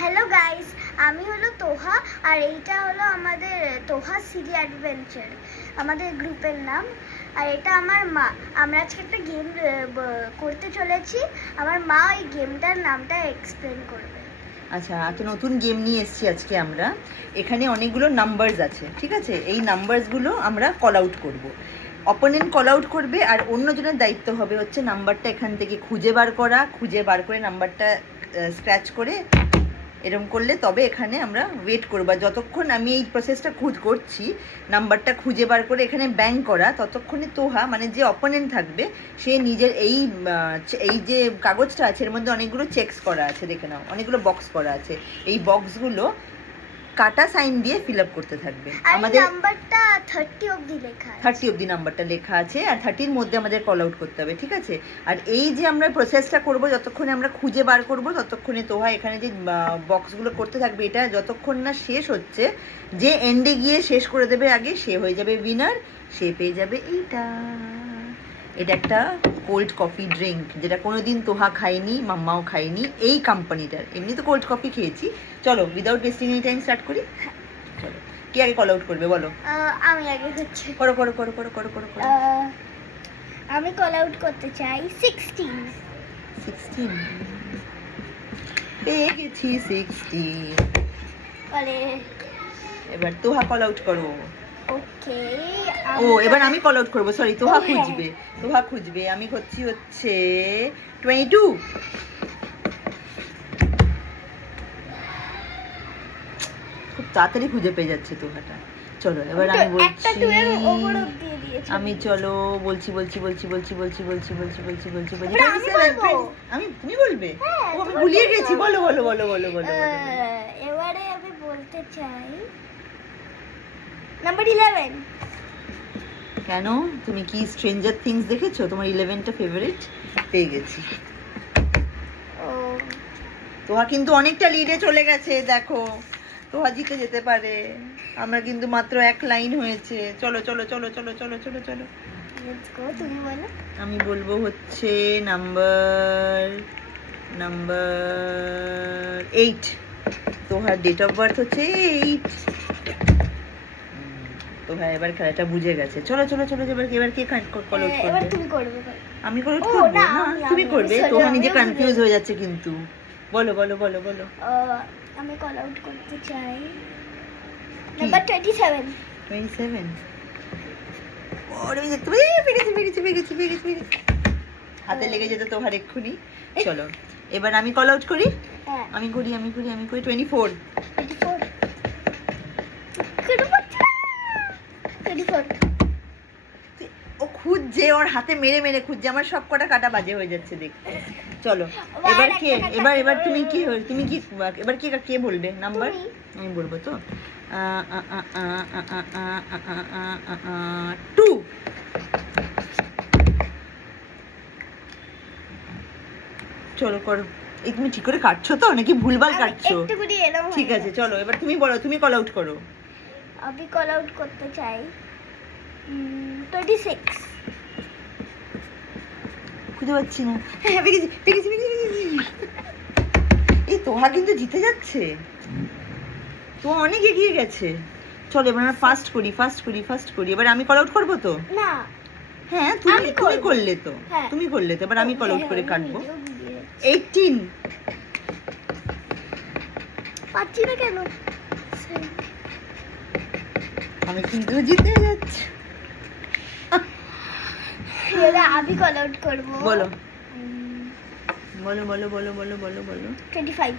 Hello guys, আমি হলো তোহা আর এইটা হলো আমাদের তোহা সিরি অ্যাডভেঞ্চার, আমাদের গ্রুপের নাম। আর এটা আমার মা। আমরা আজকে একটা গেম করতে চলেছি। আমার মা এই গেমটার নামটা এক্সপ্লেন করবে। আচ্ছা, একটা নতুন গেম নিয়ে এসেছি আজকে আমরা। এখানে অনেকগুলো নাম্বারস আছে, ঠিক আছে? এই নাম্বারসগুলো আমরা কল আউট করব। অপোনেন্ট কল আউট করবে আর অন্যজনের দায়িত্ব হবে হচ্ছে নাম্বারটা এখান থেকে খুঁজে বার করে নাম্বারটা স্ক্র্যাচ করে এরকম করলে তবে এখানে আমরা ওয়েট করবো। যতক্ষণ আমি এই প্রসেসটা করছি, নাম্বারটা খুঁজে বার করে এখানে ব্যাঙ্ক করা, ততক্ষণে তোহা মানে যে অপোনেন্ট থাকবে সে নিজের এই যে কাগজটা আছে এর মধ্যে অনেকগুলো চেকস করা আছে, দেখে নাও অনেকগুলো বক্স করা আছে। এই বক্সগুলো কাটা সাইন দিয়ে ফিল আপ করতে থাকবে। আমাদের নাম্বারটা 30 অবধি লেখা আছে, 30 অবধি নাম্বারটা লেখা আছে আর 30-র মধ্যে আমাদের কল আউট করতে হবে, ঠিক আছে? আর এই যে আমরা প্রসেসটা করব, যতক্ষণে আমরা খুঁজে বার করব ততক্ষণে তোহা এখানে যে বক্সগুলো করতে থাকবে। এটা যতক্ষণ না শেষ হচ্ছে, যে এন্ডে গিয়ে শেষ করে দেবে আগে সে হয়ে যাবে উইনার, সে পেয়ে যাবে এইটা। এটা একটা কোল্ড কফি ড্রিঙ্ক, যেটা কোনোদিন তোহা খায়নি, মাম্মাও খায়নি এই কোম্পানিটার। এমনি তো কোল্ড কফি খেয়েছি। চলো without wasting any time start করি। চলো, কে আগে কল আউট করবে বলো? আমি আগে করছি। করো। আমি কল আউট করতে চাই 16 পেয়ে গেছি 16। বলে এবার তোহা কল আউট করো। ওকে, এবার আমি কল আউট করবো, সরি তোহা খুঁজবে। আমি করছি হচ্ছে 22। খুব তাড়াতাড়ি খুঁজে পেয়ে যাচ্ছে তোহাটা। চলো এবার আমি বলছি, চলো বলছি আমি তুমি বলবে? আমি ভুলিয়ে গেছি, বলো। এবারে আমি বলতে চাই নাম্বার 11। কেন, তুমি কি স্ট্রেঞ্জার থিংস দেখেছো? তোমার 11টা ফেভারিট। পেয়ে গেছি। তোহা কিন্তু অনেকটা লিডে চলে গেছে, দেখো তোহা জিতে যেতে পারে। আমরা কিন্তু মাত্র এক লাইন হয়েছে। চলো তুমি বলো। আমি বলবো হচ্ছে নাম্বার 8। তোহার ডেট অফ বার্থ হচ্ছে 8। তোহা এবার খেলাটা বুঝে গেছে। চলো এবার কে কল আউট করবে? তুমি করবে। আমি কল আউট করব না, তুমি করবে। তোহা নিজে কনফিউজ হয়ে যাচ্ছে কিন্তু। বলো। আমি কল আউট করতে চাই নাম্বার 27। ওরে দেখতে পেরেছি। হাতে লেগে যেত তোমার এক্ষুনি। চলো এবার আমি কল আউট করি। আমি করি 24। ও খুঁজছে, ওর হাতে মেরে খুঁজছে। আমার সব কটা কাটা বাজে হয়ে যাচ্ছে দেখতে। চলো এবার কে? এবার তুমি কি এবার কে বলবে নাম্বার? আমি বলবো তো 2। চলো করো। এই তুমি ঠিক করে কাটছো তো নাকি ভুলভাল কাটছো? ঠিক আছে চলো এবার তুমি বলো, তুমি কল আউট করো। আমি কল আউট করতে চাই 26। খুঁজে পাচ্ছি না। হ্যাঁ পেয়েছি। এই তোহা কিন্তু জিতে যাচ্ছে, তো অনেক এগিয়ে গেছে। চলো এবার আমরা ফাস্ট করি। এবার আমি কল আউট করবো তো? না, হ্যাঁ তুমি করলে তো, তুমি করলে তো। এবার আমি কল আউট করে কাটবো 18। পাচ্ছি না কেন? আমি কিন্তু জিতে যাচ্ছি। আমি কল আউট করবো। বলো 25।